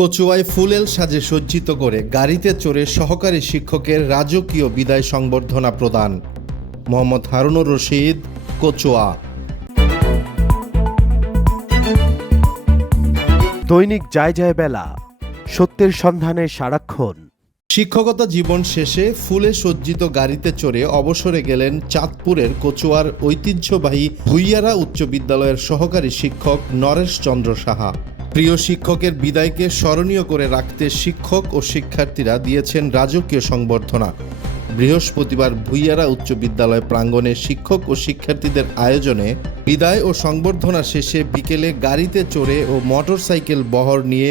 কচুয়ায় ফুলেল সাজে সজ্জিত করে গাড়িতে চড়ে সহকারী শিক্ষকের রাজকীয় বিদায় সংবর্ধনা প্রদান। মোহাম্মদ হারুনুর রশিদ কচুয়া। দৈনিক যায় যায় বেলা সত্যের সন্ধানে সারাক্ষণ। শিক্ষকতা জীবন শেষে ফুলে সজ্জিত গাড়িতে চড়ে অবসরে গেলেন চাঁদপুরের কচুয়ার ঐতিহ্যবাহী ভুইয়ারা উচ্চ বিদ্যালয়ের সহকারী শিক্ষক নরেশ চন্দ্র সাহা। প্রিয় শিক্ষকের বিদায়কে স্মরণীয় করে রাখতে শিক্ষক ও শিক্ষার্থীরা দিয়েছেন রাজকীয় সংবর্ধনা। বৃহস্পতিবার ভুইয়ারা উচ্চ বিদ্যালয় প্রাঙ্গণে শিক্ষক ও শিক্ষার্থীদের আয়োজনে বিদায় ও সংবর্ধনা শেষে বিকেলে গাড়িতে চড়ে ও মোটরসাইকেল বহর নিয়ে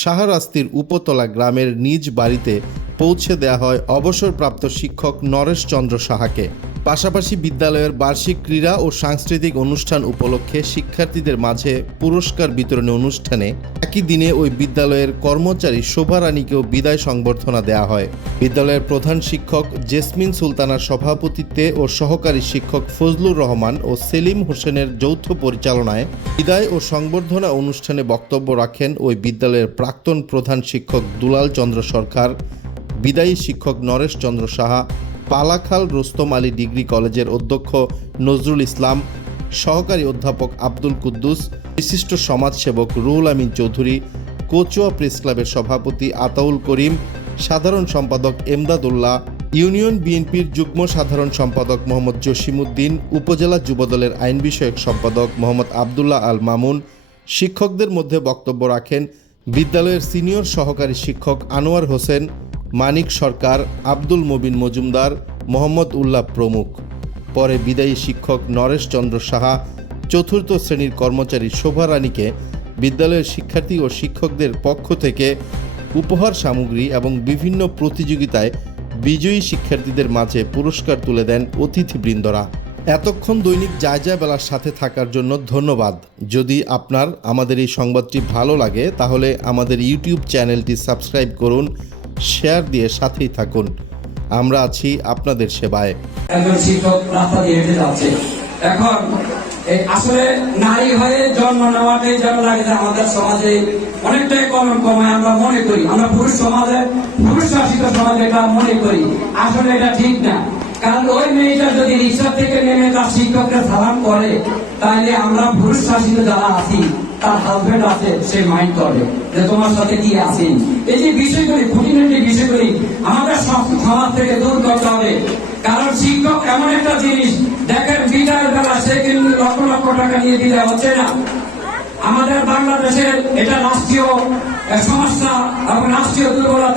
শাহরাস্তির উপতলা গ্রামের নিজ বাড়িতে পৌঁছে দেওয়া হয় অবসরপ্রাপ্ত শিক্ষক নরেশ চন্দ্র সাহাকে। পাশাপাশি বিদ্যালয়ের বার্ষিক ক্রীড়া ও সাংস্কৃতিক অনুষ্ঠান উপলক্ষে শিক্ষার্থীদের মাঝে পুরস্কার বিতরণী অনুষ্ঠানে একই দিনে ওই বিদ্যালয়ের কর্মচারী শোভা রানীকেও বিদায় সংবর্ধনা দেওয়া হয়। বিদ্যালয়ের প্রধান শিক্ষক জেসমিন সুলতানার সভাপতিত্বে ও সহকারী শিক্ষক ফজলুর রহমান ও সেলিম হোসেনের যৌথ পরিচালনায় বিদায় ও সংবর্ধনা অনুষ্ঠানে বক্তব্য রাখেন ওই বিদ্যালয়ের প্রাক্তন প্রধান শিক্ষক দুলাল চন্দ্র সরকার, বিদায়ী শিক্ষক নরেশ চন্দ্র সাহা পালাখাল রোস্তম আলী ডিগ্রি কলেজের অধ্যক্ষ নজরুল ইসলাম, সহকারী অধ্যাপক আব্দুল কুদ্দুস, বিশিষ্ট সমাজসেবক রুহুল আমিন চৌধুরী, কোচুয়া প্রেস ক্লাবের সভাপতি আতাউল করিম, সাধারণ সম্পাদক এমদাদুল্লাহ, ইউনিয়ন বিএনপির যুগ্ম সাধারণ সম্পাদক মোহাম্মদ জসিমউদ্দিন, উপজেলা যুবদলের আইন বিষয়ক সম্পাদক মোহাম্মদ আবদুল্লাহ আল মামুন, শিক্ষকদের মধ্যে বক্তব্য রাখেন বিদ্যালয়ের সিনিয়র সহকারী শিক্ষক আনোয়ার হোসেন মানিক সরকার, আব্দুল মবিন মজুমদার, মোহাম্মদ উল্লাহ প্রমুখ। পরে বিদায়ী শিক্ষক নরেশ চন্দ্র সাহা, চতুর্থ শ্রেণির কর্মচারী শোভা রানীকে বিদ্যালয়ের শিক্ষার্থী ও শিক্ষকদের পক্ষ থেকে উপহার সামগ্রী এবং বিভিন্ন প্রতিযোগিতায় বিজয়ী শিক্ষার্থীদের মাঝে পুরস্কার তুলে দেন অতিথিবৃন্দরা। এতক্ষণ দৈনিক যায় বেলার সাথে থাকার জন্য ধন্যবাদ। যদি আপনার আমাদের এই সংবাদটি ভালো লাগে, তাহলে আমাদের ইউটিউব চ্যানেলটি সাবস্ক্রাইব করুন শেয়ার দিয়ে সাথেই থাকুন। আমরা আছি আপনাদের সেবায়। একজন শিক্ষক রাস্তা দিয়ে হেঁটে যাচ্ছে। এখন আসলে নারী হয়ে জন্ম নেওয়াটাই যেন লাগে আমাদের সমাজে অনেকটাই আমরা মনে করি। আমরা পুরুষ সমাজে, পুরুষ শাসিত সমাজে এটা মনে করি। আসলে এটা ঠিক না। কারণ ওই মেয়েটা যদি রিক্সা থেকে নেমে তার শিক্ষককে সালাম করে তাহলে আমরা পুরুষ শাসিত যারা আছি তার হাজবেন্ড আছে সে মাইন্ড করে যে তোমার সাথে কি আছে? এই যে বিষয়গুলি, খুঁটিনাটি বিষয়গুলি আমাদের সমাজ থেকে দূর করতে হবে। কারণ শিক্ষক এমন একটা জিনিস, দেখেন বিদায়ের বেলা সে কিন্তু লক্ষ লক্ষ টাকা নিয়ে বিদায় হচ্ছে না। আমাদের বাংলাদেশের এটা রাষ্ট্রীয় সমস্যা এবং রাষ্ট্রীয় দুর্বলতা